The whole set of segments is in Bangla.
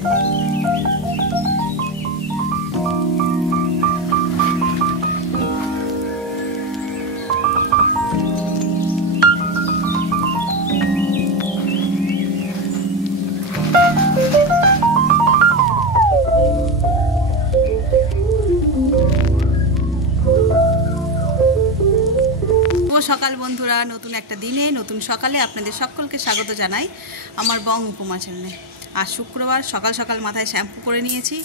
সকাল বন্ধুরা, নতুন একটা দিনে নতুন সকালে আপনাদের সকলকে স্বাগত জানাই আমার বং উপমা চ্যানেলে। আর শুক্রবার সকাল সকাল মাথায় শ্যাম্পু করে নিয়েছি,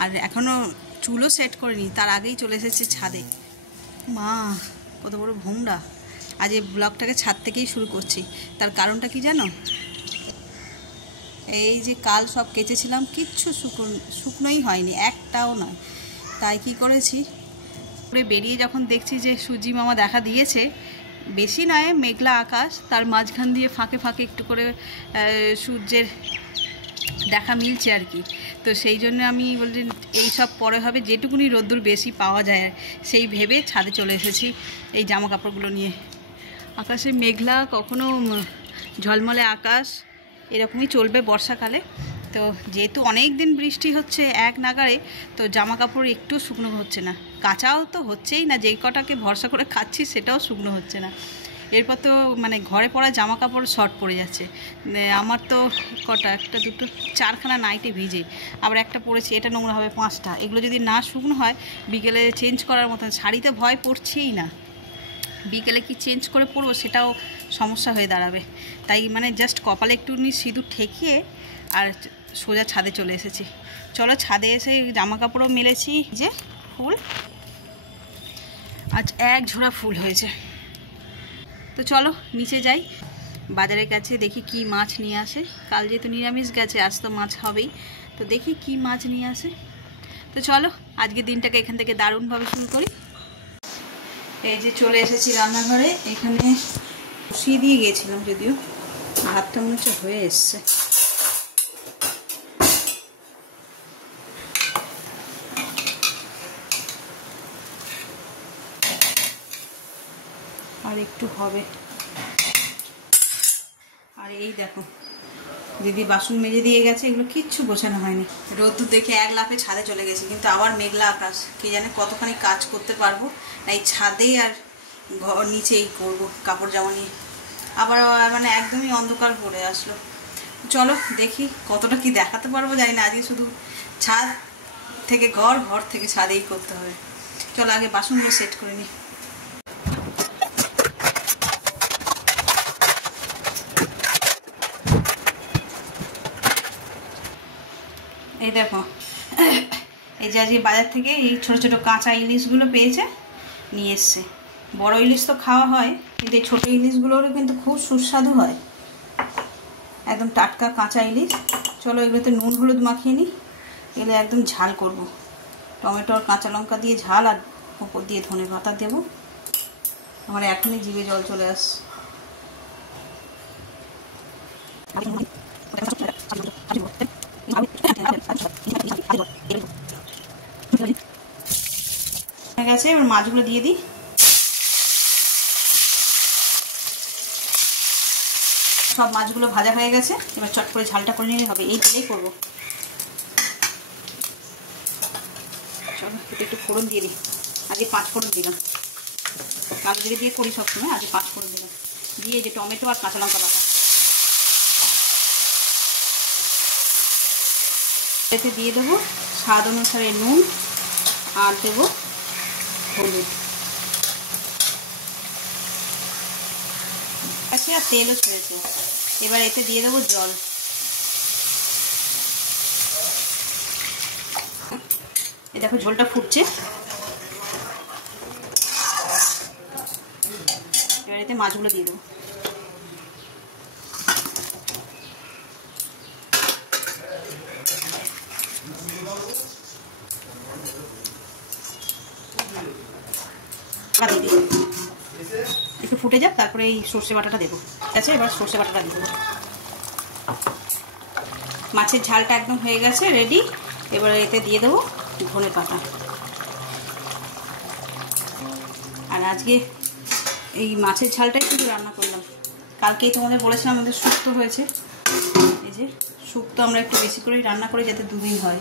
আর এখনও চুলও সেট করিনি, তার আগেই চলে এসেছি ছাদে। মা কত বড় ভোমরা! আজ এই ব্লগটাকে ছাদ থেকেই শুরু করছি। তার কারণটা কি জানো? এই যে কাল সব কেচেছিলাম, কিচ্ছু শুকনোই হয়নি, একটাও নয়। তাই কি করেছি, বেরিয়ে যখন দেখছি যে সূর্যি মামা দেখা দিয়েছে, বেশি নয়, মেঘলা আকাশ, তার মাঝখান দিয়ে ফাঁকে ফাঁকে একটু করে সূর্যের দেখা মিলছে আর কি। তো সেই জন্য আমি বলছি এই সব পরে হবে, যেটুকুনি রোদ্দুর বেশি পাওয়া যায় সেই ভেবে ছাদে চলে এসেছি এই জামা কাপড়গুলো নিয়ে। আকাশে মেঘলা, কখনো ঝলমলে আকাশ, এরকমই চলবে বর্ষাকালে। তো যেহেতু অনেক দিন বৃষ্টি হচ্ছে এক নাগাড়ে, তো জামা কাপড় একটু শুকনো হচ্ছে না, কাঁচাও তো হচ্ছেই না, যেই কটাকে ভরসা করে খাচ্ছি সেটাও শুকনো হচ্ছে না। এরপর তো মানে ঘরে পরা জামা কাপড় শর্ট পড়ে যাচ্ছে। আমার তো কটা, একটা দুটো চারখানা নাইটে ভিজে, আবার একটা পরেছি, এটা নোংরা হবে 5টা। এগুলো যদি না শুকনো হয় বিকেলে চেঞ্জ করার মতন, শাড়িতে ভয় পড়ছেই না, বিকেলে কি চেঞ্জ করে পরবো সেটাও সমস্যা হয়ে দাঁড়াবে। তাই মানে জাস্ট কপালে একটুখানি সিঁদুর ঠেকিয়ে আর সোজা ছাদে চলে এসেছি। চলো ছাদে এসে জামা কাপড়ও মেলেছি। যে ফুল, আজ এক ঝোড়া ফুল হয়েছে। তো চলো নিচে যাই, বাজারের কাছে দেখি কি মাছ নিয়ে আসে। কাল যেহেতু নিরামিষ গেছে, আজ তো মাছ হবেই, তো দেখি কি মাছ নিয়ে আসে। তো চলো আজকে দিনটাকে এখান থেকে দারুণভাবে শুরু করি। এই যে চলে এসেছি রান্নাঘরে, এখানে বসিয়ে দিয়ে গিয়েছিলাম, যদিও ভাতটা মনে হচ্ছে হয়ে এসছে। আর একটু হবে। আর এই দেখো দিদি বাসন মেজে দিয়ে গেছে, এগুলো কিচ্ছু গোছানো হয়নি। রোদ্দুর দেখে এক লাফে ছাদে চলে গেছি, কিন্তু আবার মেঘলা আকাশ, কি জানে কতখানি কাজ করতে পারবো। এই ছাদে আর ঘর নিচেই করবো কাপড় জামা নিয়ে, আবার মানে একদমই অন্ধকার পড়ে আসলো। চলো দেখি কতটা কি দেখাতে পারবো জানি না, আজকে শুধু ছাদ থেকে ঘর, ঘর থেকে ছাদেই করতে হবে। চলো আগে বাসনগুলো সেট করে নিই। এই দেখো, এই যে আজকে বাজার থেকে এই ছোটো ছোটো কাঁচা ইলিশগুলো পেয়েছে, নিয়ে এসছে। বড় ইলিশ তো খাওয়া হয়, কিন্তু এই ছোটো ইলিশগুলোরও কিন্তু খুব সুস্বাদু হয়, একদম টাটকা কাঁচা ইলিশ। চলো এগুলোতে নুন হলুদ মাখিয়ে নিই, এগুলো একদম ঝাল করব। টমেটো আর কাঁচা লঙ্কা দিয়ে ঝাল, আর উপর দিয়ে ধনে পাতা দেবো। আমার এখনই জিভে জল চলে আসছে। গেছে, এবার মাছগুলো দিয়ে দিই। সব মাছগুলো ভাজা হয়ে গেছে, এবার চট করে ঝালটা করে নিলে হবে, এই তেলেই করবো। চলো একটু ফোড়ন দিয়ে দিই। আজকে 5 ফোড়ন দিলাম, কালো জিরে দিয়ে করি সবসময়, আজকে 5 ফোড়ন দিলাম। দিয়ে যে টমেটো আর কাঁচা লঙ্কা বাটা, এতে দিয়ে দেবো স্বাদ অনুসারে নুন, আর দেবো হলুদ, আছে আর তেলও ছেড়েছে। এবার এতে দিয়ে দেবো জল। এই দেখো ঝোলটা ফুটছে, এবার এতে মাছগুলো দিয়ে দেবো। একটু ফুটে যাক, তারপরে এই সর্ষে বাটাটা দেবো। ঠিক আছে, এবার সর্ষে বাটাটা দিয়ে দেবো। মাছের ঝালটা একদম হয়ে গেছে, রেডি। এবার এতে দিয়ে দেবো ধনে পাতা। আর আজকে এই মাছের ঝালটাই কিন্তু রান্না করলাম, কালকেই তোমাদের বলেছিলাম আমাদের শুক্তো হয়েছে। এই যে শুক্তো আমরা একটু বেশি করেই রান্না করি যাতে দুদিন হয়।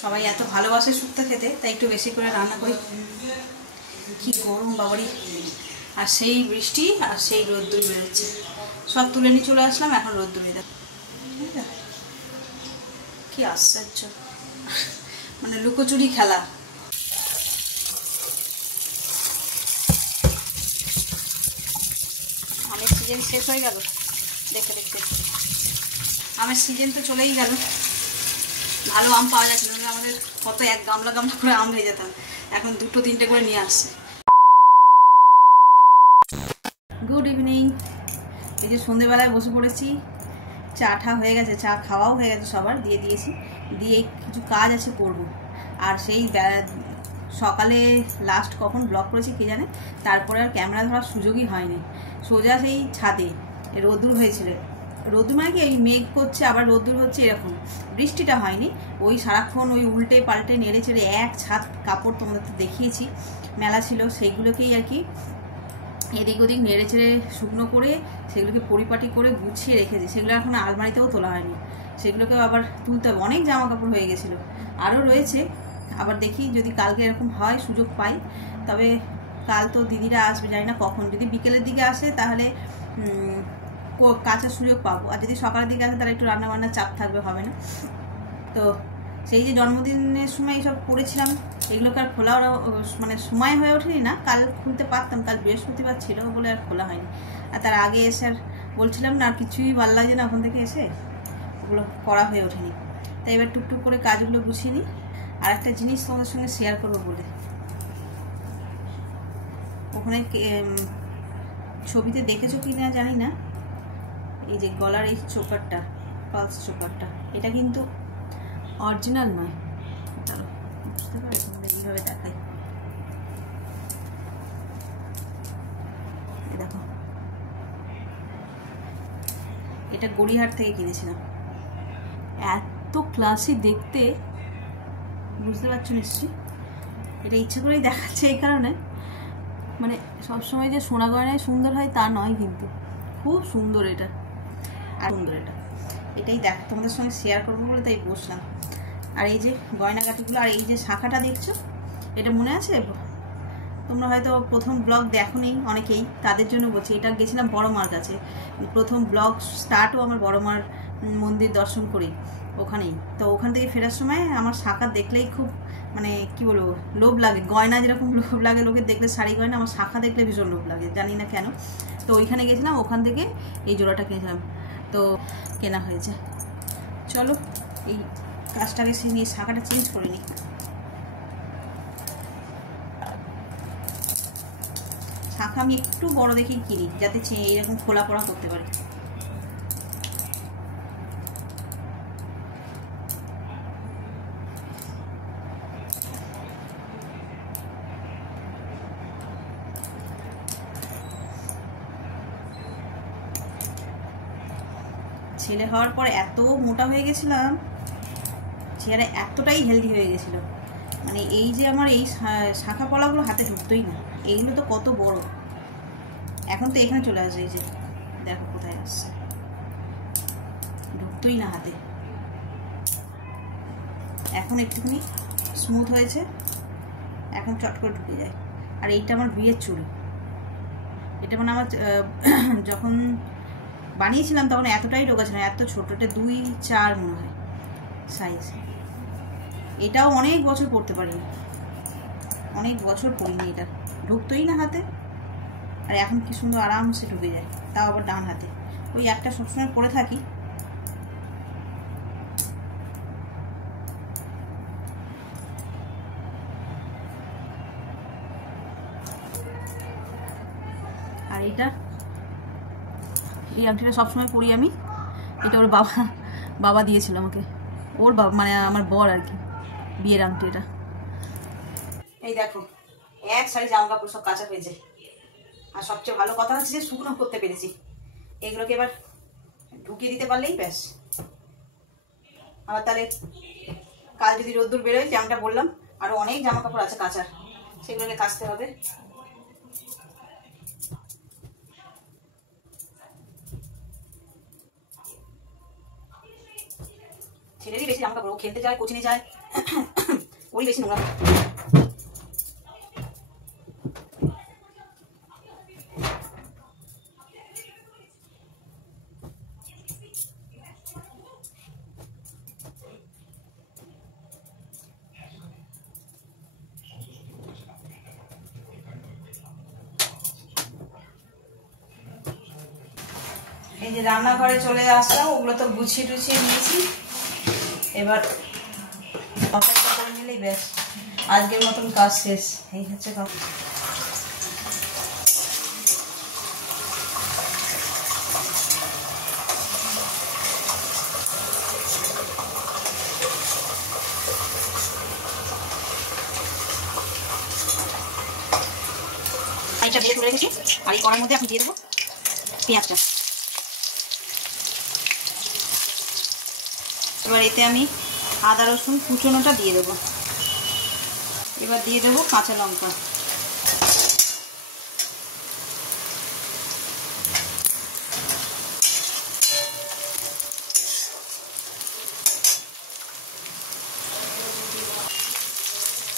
সবাই এত ভালোবাসে শুক্তো খেতে, তাই একটু বেশি করে রান্না করি। কি গরম বাবারি, আর সেই বৃষ্টি আর সেই রোদ্দুর বেরোচ্ছে। সব তুলে নিয়ে চলে আসলাম, এখন রোদ্দুরে দেখ কি আশ্চর্য, মানে লুকোচুরি খেলা। আমের সিজন শেষ হয়ে গেল দেখতে দেখতে, আমের সিজন তো চলেই গেল। ভালো আম পাওয়া যাচ্ছিল না, আমাদের কত এক গামলা গামলা করে আম হয়ে যেতাম, এখন 2-3টে করে নিয়ে আসছে। Good evening. এই যে সন্ধেবেলায় বসে পড়েছি, চা ঠা হয়ে গেছে, চা খাওয়াও হয়ে গেছে, সবার দিয়ে দিয়েছি। দিয়ে কিছু কাজ আছে করব। আর সেই সকালে লাস্ট কখন ব্লগ করেছি কে জানে, তারপরে আর ক্যামেরা ধরার সুযোগই হয়নি। সোজা সেই ছাদে রোদ্দুর হয়েছিল, রোদ্দুর মানে কি এই মেঘ করছে আবার রোদ্দুর হচ্ছে, এরকম বৃষ্টিটা হয়নি। ওই সারাক্ষণ ওই উল্টে পাল্টে নেড়ে চেড়ে এক ছাদ কাপড় তোমাদের তো দেখিয়েছি, মেলা ছিল, সেইগুলোকেই আর কি এদিক ওদিক নেড়ে চেড়ে শুকনো করে সেগুলোকে পরিপাটি করে গুছিয়ে রেখেছি। সেগুলো এখন আলমারিতেও তোলা হয়নি, সেগুলোকেও আবার তুলতে হবে। অনেক জামা কাপড় হয়ে গেছিলো, আরও রয়েছে। আবার দেখি যদি কালকে এরকম হয়, সুযোগ পাই, তবে কাল তো দিদিরা আসবে, জানি না কখন। যদি বিকেলের দিকে আসে তাহলে কাচার সুযোগ পাবো, আর যদি সকালের দিকে আসে তাহলে একটু রান্নাবান্নার চাপ থাকবে, হবে না। তো সেই যে জন্মদিনের সময় এইসব করেছিলাম, এগুলোকে আর খোলা মানে সময় হয়ে ওঠেনি না। কাল খুলতে পারতাম, কাল বৃহস্পতিবার ছিল বলে আর খোলা হয়নি। আর তার আগে এসে আর বলছিলাম না, আর কিছুই ভালো লাগছে না ওখান থেকে এসে, ওগুলো করা হয়ে ওঠেনি। তাই এবার টুকটুক করে কাজগুলো গুছিয়ে নিই। আর একটা জিনিস তোমাদের সঙ্গে শেয়ার করবো বলে, ওখানে ছবিতে দেখেছো কি না জানি না, এই যে গলার এই চোকারটা, পালস চোকারটা, এটা কিন্তু অরিজিনাল নয়। বুঝতে পারো, এইভাবে দেখাই, দেখো, এটা গড়িয়াহাট থেকে কিনেছিলাম। এত ক্লাসি দেখতে, বুঝতে পারছো নিশ্চয়ই। এটা ইচ্ছে করেই দেখাচ্ছে এই কারণে, মানে সবসময় যে সোনা গয়নায় সুন্দর হয় তা নয়, কিন্তু খুব সুন্দর এটা, আর সুন্দর এটা, এটাই দেখ তোমাদের সঙ্গে শেয়ার করবো বলে তাই বসলাম। আর এই যে গয়নাগাটিগুলো, আর এই যে শাখাটা দেখছো, এটা মনে আছে? তোমরা হয়তো প্রথম ব্লগ দেখো নি অনেকেই, তাদের জন্য বলছি। এটা গেছিলাম বড় মার কাছে, প্রথম ব্লগ স্টার্টও আমার বড় মার মন্দির দর্শন করি ওখানেই। তো ওখান থেকে ফেরার সময় আমার শাখা দেখলেই খুব, মানে কি বলবো, লোভ লাগে। গয়না যেরকম লোভ লাগে লোকের দেখলে, শাড়ি গয়না, আমার শাখা দেখলে ভীষণ লোভ লাগে, জানি না কেন। তো ওইখানে গেছিলাম, ওখান থেকে এই জোড়াটা কিনেছিলাম, তো কেনা হয়েছে। চলো এই কাজটাকে নিয়ে শাখাটা চেঞ্জ করে নিই। শাখা আমি একটু বড় দেখেই কিনি, যাতে এরকম খোলা পড়া করতে পারি। ছেলে হওয়ার পর এত মোটা হয়ে গেছিলাম, চেহারা এতটাই হেলদি হয়ে গেছিল, মানে এই যে আমার এই শাখা পলাগুলো হাতে ঢুকতোই না। এইগুলো তো কত বড়, এখন তো এখানে চলে আসে, এই যে দেখো কোথায় আসছে, ঢুকতোই না হাতে। এখন একটুখানি স্মুথ হয়েছে, এখন চট করে ঢুকে যায়। আর এইটা আমার বিয়ের চুল, এটা মানে আমার যখন বানিয়েছিলাম তখন এতটাই রোগা ছিল, এত ছোট, এটা 2-4 মনে হয় সাইজ। এটাও অনেক বছর পরতে পারিনি, অনেক বছর পরিনি, এটা ঢুকতোই না হাতে। আর এখন কি সুন্দর আরামসে ঢুকে যায়, তাও আবার ডান হাতে। ওই একটা সবসময় পরে থাকি। আর এইটা, এই আংটিটা সবসময় পরি আমি, এটা ওর বাবা দিয়েছিল আমাকে, ওর বাবা মানে আমার বর আর কি, বিয়ের আংটি এটা। এই দেখো এক সারি জামা কাপড় সব কাঁচা হয়েছে, আর সবচেয়ে ভালো কথা হচ্ছে যে শুকনো করতে পেরেছি। এগুলোকে এবার ঢুকিয়ে দিতে পারলেই ব্যাস। আবার তাহলে কাল যদি রোদ্দুর বেরোয়, যেমনটা বললাম, আরো অনেক জামা কাপড় আছে কাচার, সেগুলোকে কাচতে হবে। ছেলেরই বেশি জামা কাপড়, ও খেলতে যায়, কোচিংয়ে যায়, ওই বেশি নোংরা। এই যে রান্নাঘরে চলে আসলাম, ওগুলো তো গুছিয়ে টুছিয়ে নিয়েছি। এবার তরকারিটা করে নিলেই ব্যাস, আজকের মতন কাজ শেষ। এই হচ্ছে কথা। এইটা দিয়ে তুলে রেখেছি, আর এই কড়াইয়ের মধ্যে এখন দিয়ে দেবো পেঁয়াজটা। এবার এতে আমি আদা রসুন কুচনোটা দিয়ে দেবো। এবার দিয়ে দেবো কাঁচা লঙ্কা।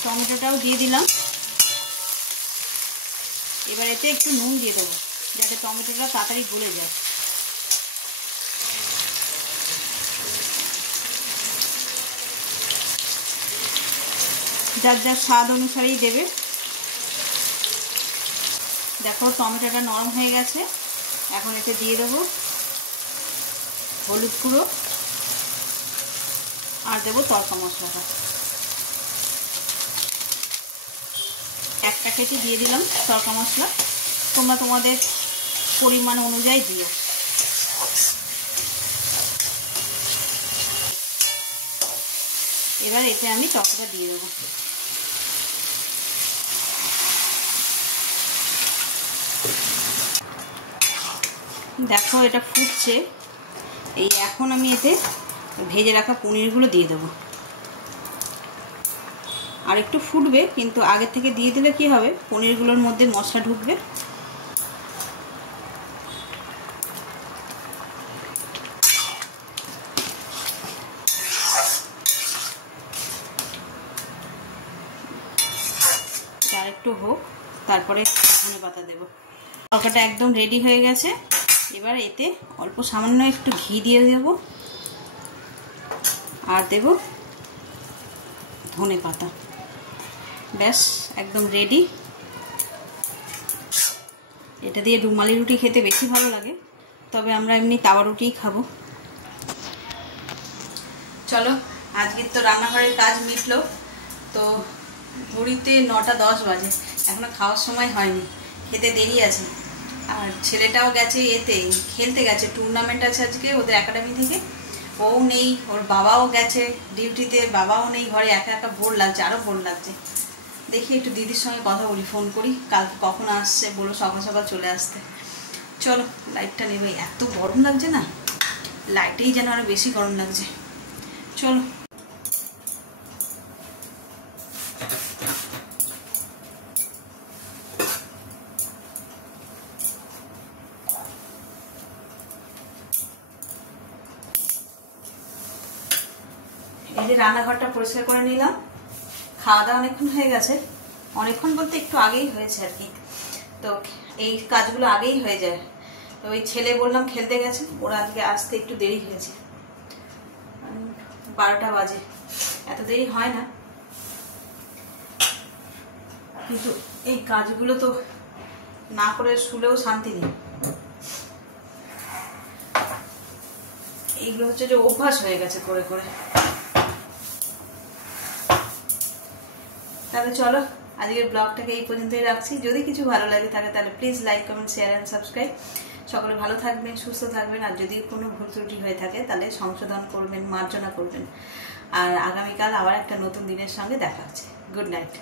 টমেটোটাও দিয়ে দিলাম। এবার এতে একটু নুন দিয়ে দেবো যাতে টমেটোটা তাড়াতাড়ি গলে যায়। যার যার স্বাদ অনুসারেই দেবে। দেখো টমেটোটা নরম হয়ে গেছে। এখন এতে দিয়ে দেবো হলুদ গুঁড়ো আর দেবো তড়কা মশলাটা। এক প্যাকেটই দিয়ে দিলাম তড়কা মশলা, তোমরা তোমাদের পরিমাণ অনুযায়ী দিও। এবার এতে আমি তড়কাটা দিয়ে দেবো। দেখো এটা ফুটছে। এই এখন আমি এতে ভেজে রাখা পনিরগুলো দিয়ে দেবো। আর একটু ফুটবে, কিন্তু আগে থেকে দিয়ে দিলে কি হবে, পনিরগুলোর মধ্যে মশলা ঢুকবে। আর একটু হোক, তারপরে ধনেপাতা দেবো। তরকারিটা একদম রেডি হয়ে গেছে। এবার এতে অল্প সামান্য একটু ঘি দিয়ে দেব, আর দেব ধনেপাতা। ব্যাস একদম রেডি। এটা দিয়ে রুমালি রুটি খেতে বেশি ভালো লাগে, তবে আমরা এমনি তাওয়া রুটিই খাবো। চলো, আজকের তো রান্নাঘরের কাজ মিটলো। তো ঘড়িতে 9টা 10 বাজে, এখনো খাওয়ার সময় হয়নি, খেতে দেরি আছে। আর ছেলেটাও গেছে এতে খেলতে গেছে, টুর্নামেন্ট আছে আজকে ওদের একাডেমি থেকে। ও নেই, ওর বাবাও গেছে ডিউটিতে, বাবাও নেই ঘরে। একা একা বোর লাগছে, আরও বোর লাগছে। দেখি একটু দিদির সঙ্গে কথা বলি, ফোন করি, কালকে কখন আসছে, বলো সকাল সকাল চলে আসতে। চলো লাইটটা নেবে, এত গরম লাগছে না, লাইটেই যেন আরো বেশি গরম লাগছে। চলো। এই যে রান্নাঘরটা পরিষ্কার করে নিলাম। খাওয়া দাওয়া অনেকক্ষণ হয়ে গেছে, অনেকক্ষণ বলতে একটু আগেই হয়েছে আর কি। তো এই কাজগুলো আগেই হয়ে যায়। তো ওই ছেলে বললাম খেলতে গেছে, ওরা আজকে আসতে একটু দেরি হয়েছে, 12টা বাজে। এত দেরি হয় না, কিন্তু এই কাজগুলো তো না করে শুলেও শান্তি নেই। এইগুলো হচ্ছে যে অভ্যাস হয়ে গেছে করে করে। তাহলে চলো আজকের ব্লগটাকে এই পর্যন্তই রাখছি। যদি কিছু ভালো লাগে থাকে তাহলে please like, comment, share and subscribe. সকলে ভালো থাকবেন, সুস্থ থাকবেন। আর যদি কোনো ভুল ত্রুটি হয়ে থাকে তাহলে সংশোধন করবেন, মার্জনা করবেন। আর আগামীকাল আবার একটা নতুন দিনের সঙ্গে দেখা হচ্ছে। Good night.